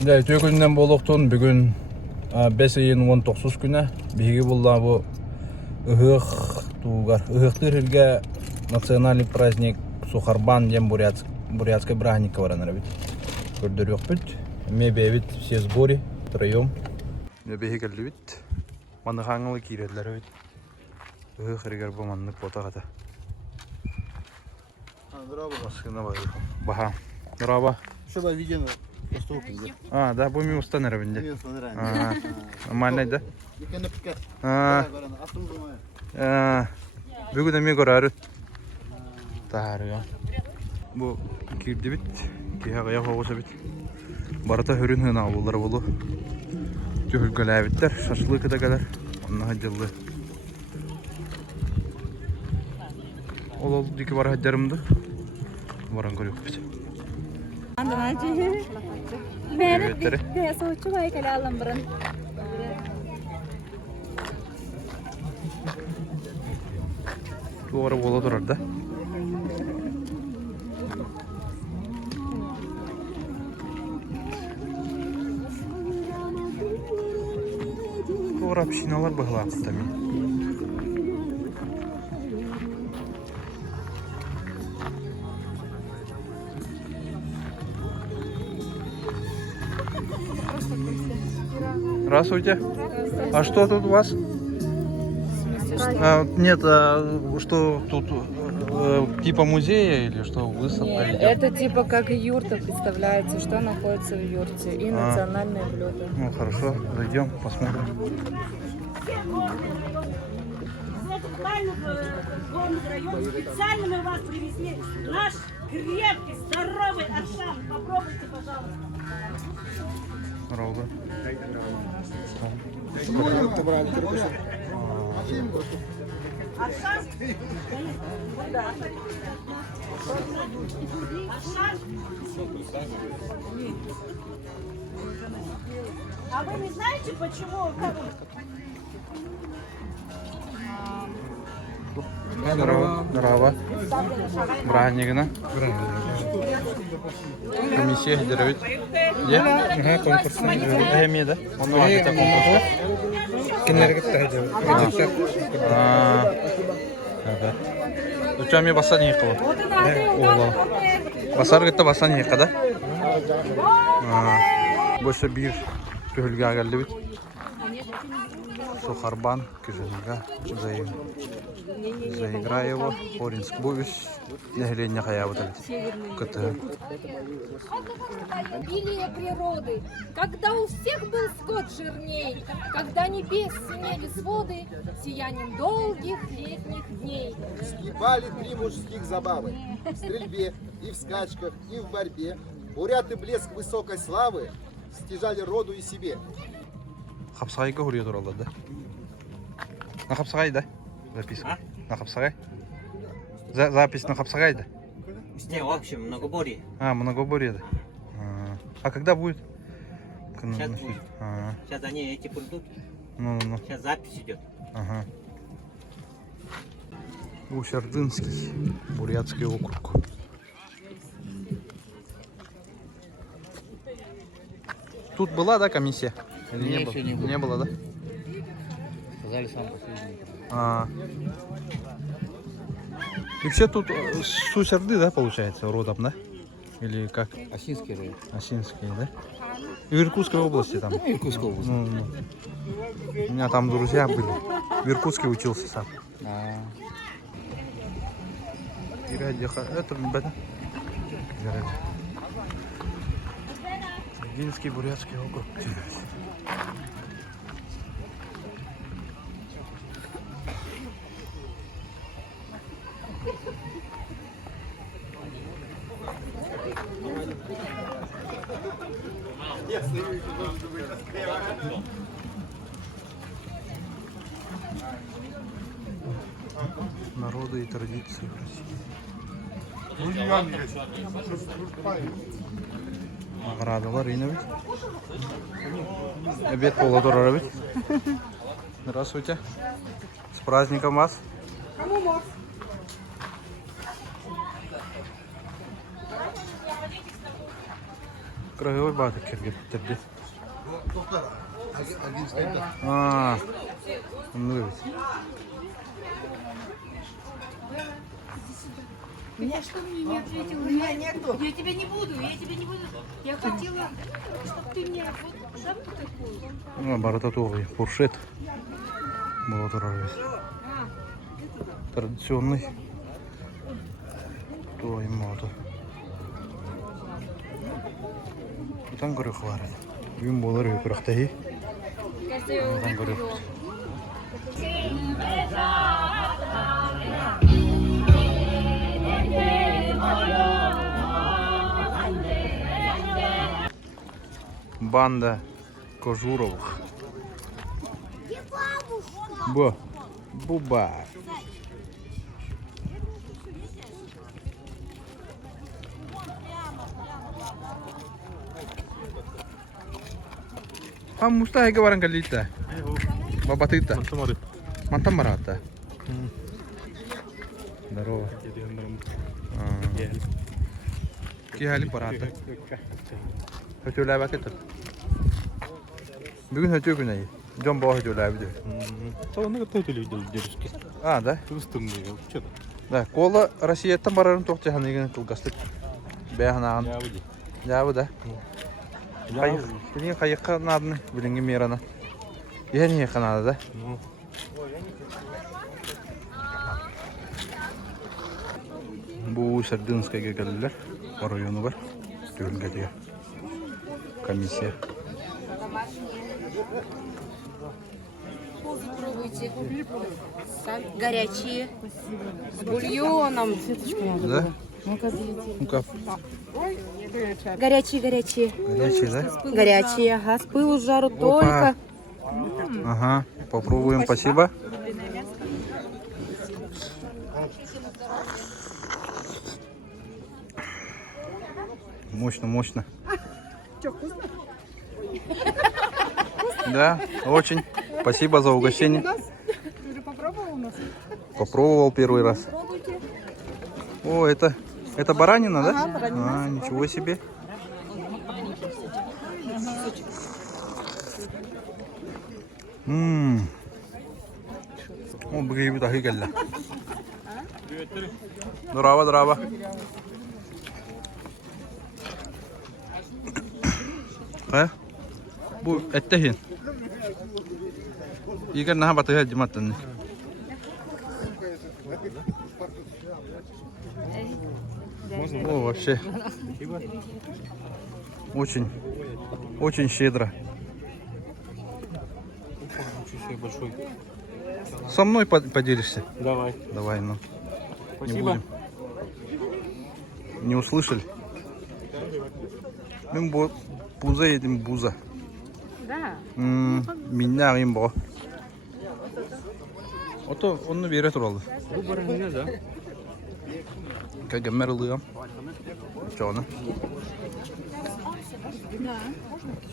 Да, төгүннен болуктун бүгүн 5 айын 19 күнө биги булла бу ыхыктырга национальный праздник Сухарбан дем бурятская праздника баранар бит. Көрдөрүк бит. Ме бебит все сборе втроем. Ме беги келди бит. Маны хаңылы киредлер бит. Ыхыргар бу манны потагата. Здорово. Машина бар. Баха. Здорово. Что да видено? Да, бу ми устанер бинде. Нормально да? Бүгүн эме көрөрүт. Таарга. Бу кирди бит. Кияга ягоса бит. Барата хөрүн хына алуулар болу. Төгөлгөлөбиттер, шашлык эдегелер. Онна жылы. Ол дики бар хаджарымды. Баран көрүп бит. Ben de soğukçu var kala alambrın. Doğru bola durar da. Doğru pişinalar bağlar tabii. Здравствуйте. А что тут у вас? Нет, что тут типа музея или что выставка? Нет, это типа как юрта представляется, что находится в юрте и национальное блюдо. Ну хорошо, зайдем, посмотрим. Специально мы вас привезли наш крепкий, здоровый аршан. Попробуйте, пожалуйста. Здорово. Аршан? Аршан? А вы не знаете, почему? Здорово. Здорово. Бранигна. Комиссия деревит. Где? Конкурс. Эми, да? Он это конкурс. Кинерге тайдым. Evet. Uçağımı basan yıkılı. Oğlan. Basar gitti basan yıkadı. Boşa bir tühülge geldi bit. Сухарбан, Кижинга, Заиграево, Оринск, Бувиш, Нехление Хаявата. Обилие природы, когда у всех был скот жирней, когда небес синели своды сиянием долгих летних дней. Сгибали 3 мужских забавы. В стрельбе, и в скачках, и в борьбе. Буряты блеск высокой славы стяжали роду и себе. Хапсагайга хурия туралды да? На Хапсагай да? Записка. На Хапсагай? Запись на Хапсагай да? Не, в общем, многоборье. Многоборье да. А когда будет? Сейчас будет. Сейчас они эти придут. Сейчас запись идет. Ага. Ушардынский, Бурятский округ. Тут была, да, комиссия? Или не было? Не было, да? Сказали сам последний. И вообще тут Сусерды, да, получается, родом, да? Или как? Осинский район. Осинский, да? И в Иркутской области там. Иркутская область. У меня там друзья были. В Иркутске учился сам. Это беда. Срединский бурятский округ. Народы и традиции в России. Наградалар yine бит. Обед полудорого бит. Здравствуйте. С праздником вас. Краевой батыр кергептерди. Ну ведь. Меня что мне не ответил? Я тебя не буду, я тебя не буду. Я хотела, чтобы ты мне вот шапку такую. Барататовый фуршет. Вот традиционный. Той мода. Там горю хварит. Юм болар өкірақтайы. Там горю. Банда Кожуровых. Буба. Мустайга варан галита. Бабатыта. Мантам марата. Здорово. Кихали парата. Хөтөләй бакетер. Бүгін хөтө күн әйі. Жон бау хөтөләй біде. Сауынға төтелей деріске. Да? Туыстың деген. Что-то. Да, кола Россияттан барарын тоқты ханығын кылғастық. Бәйханаған. Жабы да. Білген қайыққа надыны, білінген мераны. Ехен еқан ады да. Бұл Сардынскайға кәлілер. Районы бар. Төгілгәдегі комиссия. Попробуйте. Горячие. С бульоном. Да? Ну-ка. Горячие, горячие. Горячие, да? Горячие, ага. С пылу с жару только. Ага, попробуем, спасибо. Мощно, мощно. Что, вкусно? Да, очень. Спасибо за угощение. Ты уже попробовал у нас? Попробовал первый раз. О, это баранина, да? Ага, баранина. Ничего себе. О, бігейбі тахи келді. Дұрава, дұрава. Бұл әттехін. Егер наға батыға жыматтың. О, вообще. Очень щедро. Большой. Со мной поделишься? Давай. Давай, ну. Спасибо. Не услышали? Мен буза едем, буза. Да. Меня им бо. Ото onu бере туралды. Bu barangnya da. Кәгәммәр ылыгам. Чоны.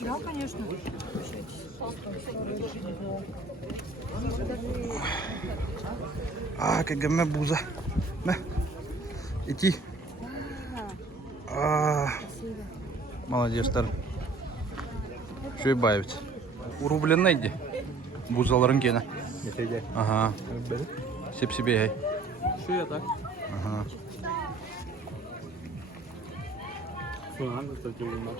Да, конечно. Кәгәммәр буза. Мә. Ити. Молодежьтар. Шөйбаевич. Урубленнайди. Бузаларын кені. Ага. Сеп себе ей. Şu ya da. Ага. Soğan da satıyor bunlar.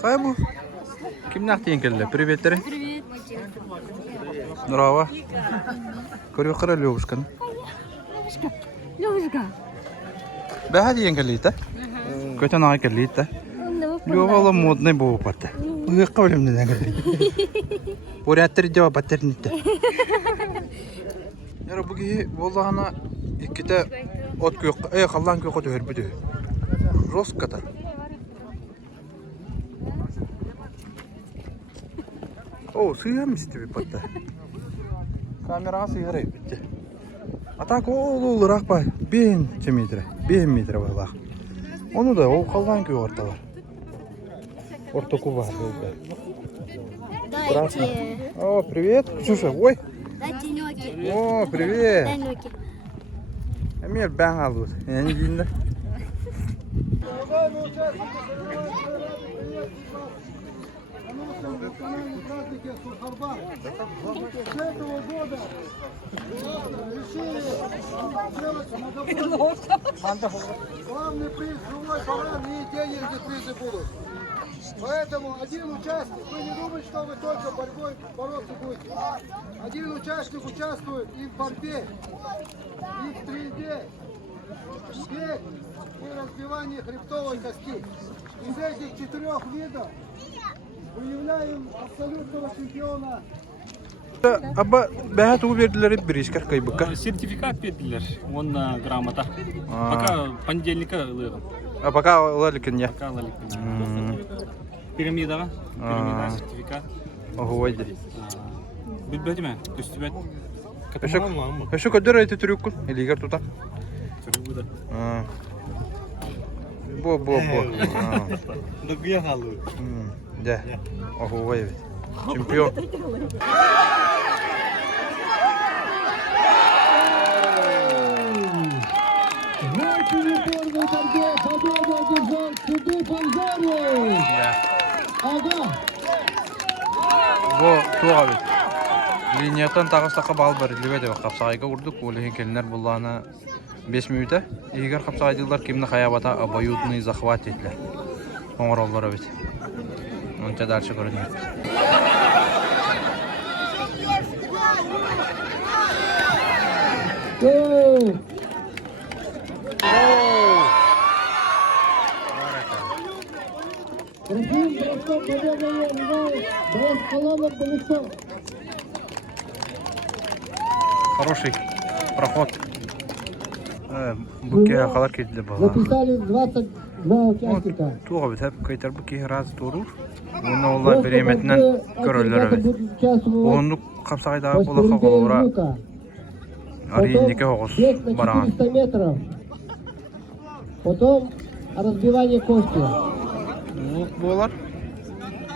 Қай бұл? Кімнақ дейін келді? Приветтері. Привет. Здорово. Көрі қыра Лёвушканы. Лёвушка. Бәға дейін келді, та? Көтен аға келді, та? Лёвалы модный болып барды. Ұйыққа өлімден келді. Поряттері дева баттерін етті. Яра бұғы болағына иккіті от көк, қалдан көк өт өрбіді. Жостката. О, сыйамыз тебе батта. Камераға сыйғырай бітті. Атак ол ұрақ ба, 5 метр бағылақ. Оны да ол қалдан көк орта бар. Орта куба. Дайте. О, привет, Ксюша. Ой. Дайте нёки. О, привет. Дай нёки. Эмер бәң алды. Яны дейін да. Уважаемые участники, национальном празднике Сурхарбан. С этого года решили сделать многообразие. Главный приз, живой баран и денежные призы будут. Поэтому один участник, вы не думайте, что вы только борьбой бороться будете. Один участник участвует и в борьбе, и в стрельбе, бег и разбивании хребтовой кости. Из этих 4 видов выявляем абсолютного чемпиона. Аба бәһә тугу бердиләр бит биришкәр кайбыкка. Сертификат бердилер, он грамота. Пока понедельника ылыгым. А пока лаликен я. Пока лалик. Пирамидаға, пирамида сертификат. Огойди. Билбедиме, төстүбет. Эшек көдөр әйтә төрүк күн. Илигәр тута. Түрүгүдө. Бо. Догуя халу. Да. Огойди. Чемпион. Бо туга бит. Линиятан тагыстакка бал бар илебе деп капсагайга урдук. Ол келинер булланы 5 минутта. Егер капсагайдылар кимне хаябата обоюдный захват итлер. Оңороллар бит. Монча дальше көрүнөт. Хороший проход. Буке халар кетти бала. Записались 22 участника. Туга бит хеп кайтар буке раз турур. Уны олар береметинен көрөлөр бит. Onu капсагайдагы болока колора. Арийнике хогус баран. 400 метров. Потом разбивание кости. Лук болар.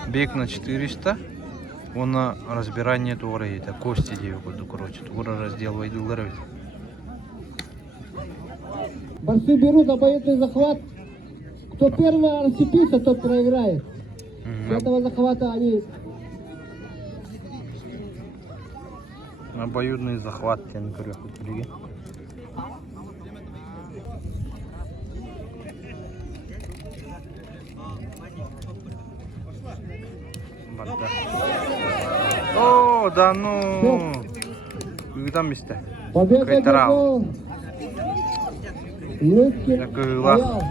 Бег на 400. Оны разбирание тугра это кости деп коду, короче. Тугра разделывайдылар бит. Борцы берут обоюдный захват. Кто первый расцепится, тот проиграет. С этого захвата они... Обоюдный захват, я не говорю, хоть О, да ну! Там месте. Победа Кайтерал. держал Лыткин Такой лах. Аял.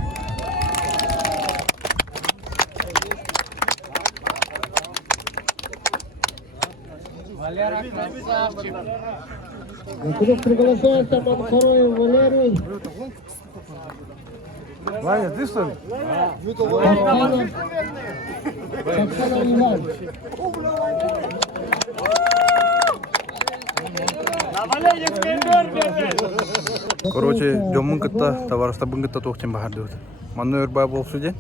На круг приглашается Манхароев Валерий. Ваня, ты что ли? Саксанов Иван. Короче, жомун кытта, товарыста бын кытта тоқтен бахар дөөт. Манны өрбай болуп суден.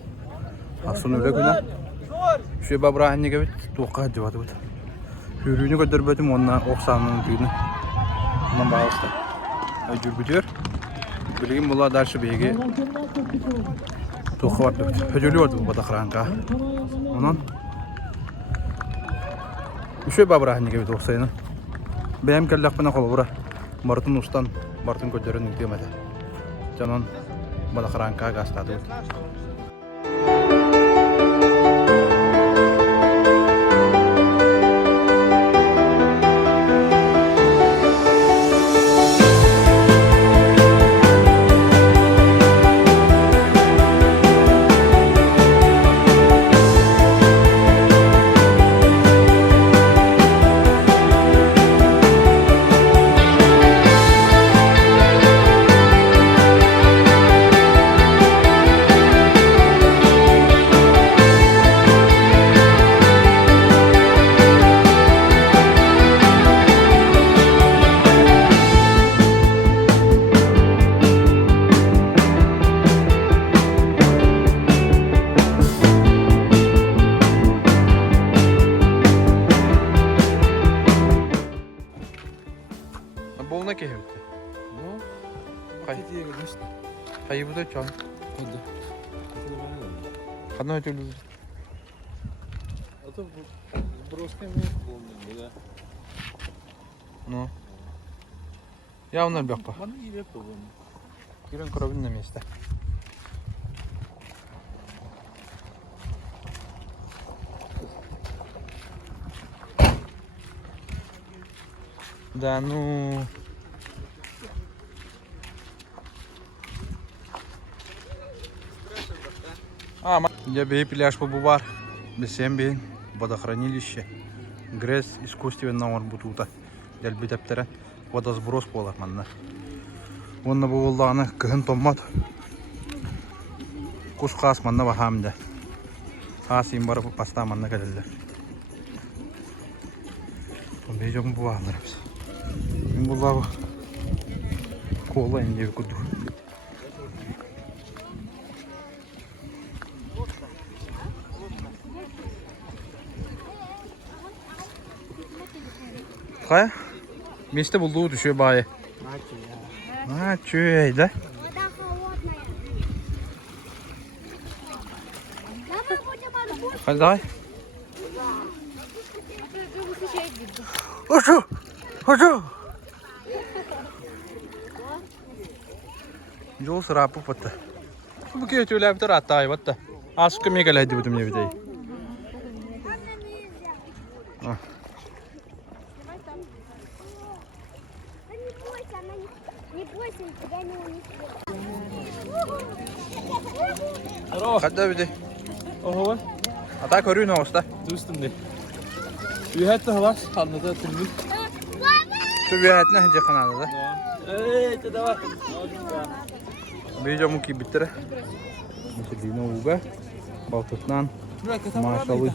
Асын өле күнә. Шуй бабра ханнеге бит тоққа жабады бит. Хүрүүнү көдөрбөтүм онна оксанын түйүнү. Онан багыста. Жүрбүтөр. Билигим була дальше беге. Тоққа барды бит. Хөдөлү барды бу бадахранга. Онан Шуй бабра ханнеге бит оксайны. Бәйем кәлләк пына колбура. Мартын устан, Мартын көдөрүн үтемеді. Жанон бадахранга гастады бит. Болна кехевте. Ну, кайы буде чон. Qanday o'tibdi? Это броска имеет полный, да. Ну. Явно бяқпа. Мана ире повын. Кирен коробин на месте. Да ну. Я бы пляж побывал. Бесемби, водохранилище. Грязь искусственно он бутута. Я бы тептерен водосброс полар манна. Он на бувалданы кыгын томмат. Кус хас манна бахамда. Хас им барып паста манна келелер. Бейжом буваларыбыз. Мен булабы кола инде куду. Кая? Месте булду düşüyor bayi. А, чё, да? Вода холодная. Давай будем отбуть. Хай, давай. Ошо! Ошо! Жол сырапы патта. Bu kötü öyle bir tarafta ay batta. Az kömeye geldi bu dünya videyi. Не бойся, тебя не унесет. Hadi bir de. Oho, Ata körüğün olsa. dostum de. Üyette halas, anladı atılmış. Şu bir hayatına hınca kanalı da. Evet, da var. Bir camı ki bitir. Mesela ne uga. Baltıktan. Maşallah.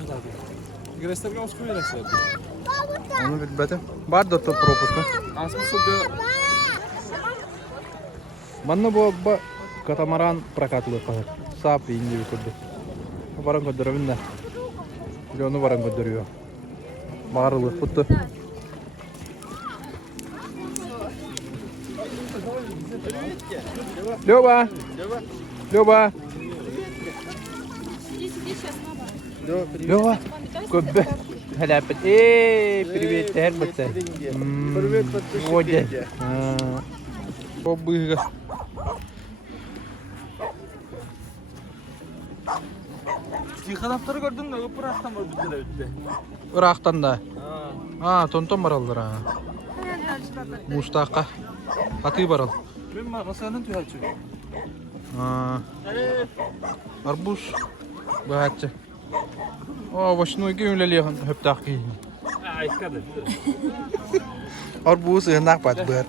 Gösterge olsun koyarsa. Onu bilmedim. Var da propusku. Asması da Manna bu katamaran prakatlı kahır. Sap indi bir kurdu. Varın kadırın da. Onu varın kadırıyor. Bağırlı futtu. Лёва! Лёва! Лёва! Көббе! Халяпет! Привет, Эрбетте! Привет, подписчики! Побыга! Тиханаптары gördün mü? Irak'tan mı öldürdüler öyle? Irak'tan da. Tonton baraldır ha. Mustaqa. Atı baral. Ben masanın tüyatçı. Arbuz. Bahatçı. Başını gömüleli hep takı. Ay kadar. Arbuz enak bat ber.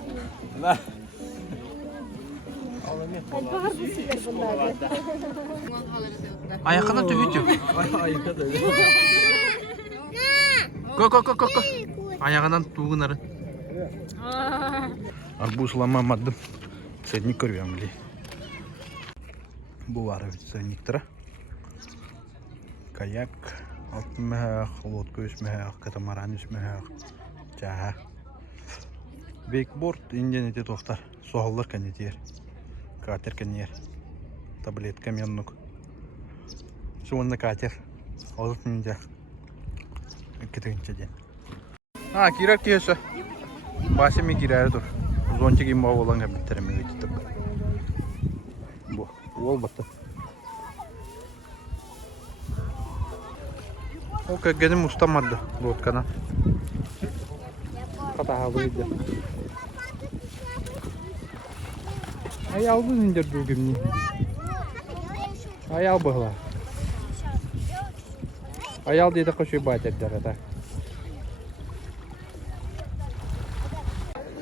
Ayakına tüyütü. Ay kadar. Go. Ayağından tuğunları. Arbuz lamamadım. Sednik görüyorum bile. Bu var sedniktere. Kayak, altın mehak, lodka üsmehak, katamaran üsmehak, caha. Wakeboard ince tohtar, soğallar kanetiyer, kater kaniyer, tabletka memnuk. Sonunda kater, alıp ninja. Kitince den. Kirar kiyasa. Başı mı kirar dur. Zonçi gibi olan hep biterime geçtik. Bu, ol battı. O keggenim ustamadı lotkana. Kata havaydı. Ayal bu zindir dugumni. Ayal bahla. Ayal dedi koşuyor baytar derata.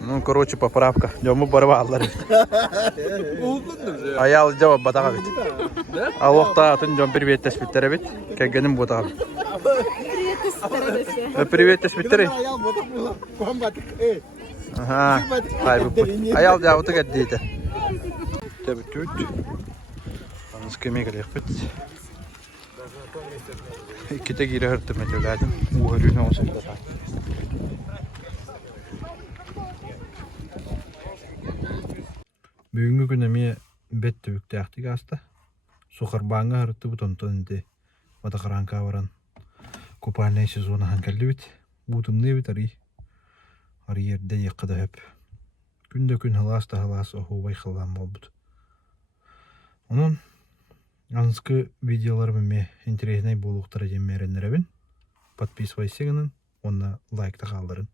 Ну, короче, поправка. Дему барвалар. Аял жауап батага бит. Ал вакта атын жон приветтес биттер бит. Кегеним батага бит. Приветтес биттер. Ага. Аял жауапты кетти. Тебит түт. Аныс кемеге лепит. Ките гире хыртым этеләдим. Угырына осында. Бүгінгі күні мен бетті бүкті ақты Сухарбанга арытты бутонтон инде. Ватақаранка баран. Купальный сезона ханкалды бит. Бутымны бит ари. Ари ерде еққыда хөп. Күнді күн халас охубай қылған болбут. Онын анскы видеолар мәме интереснай болуқтары жемеренеребін. Подписывайсыңын, онна лайкта қалдырын.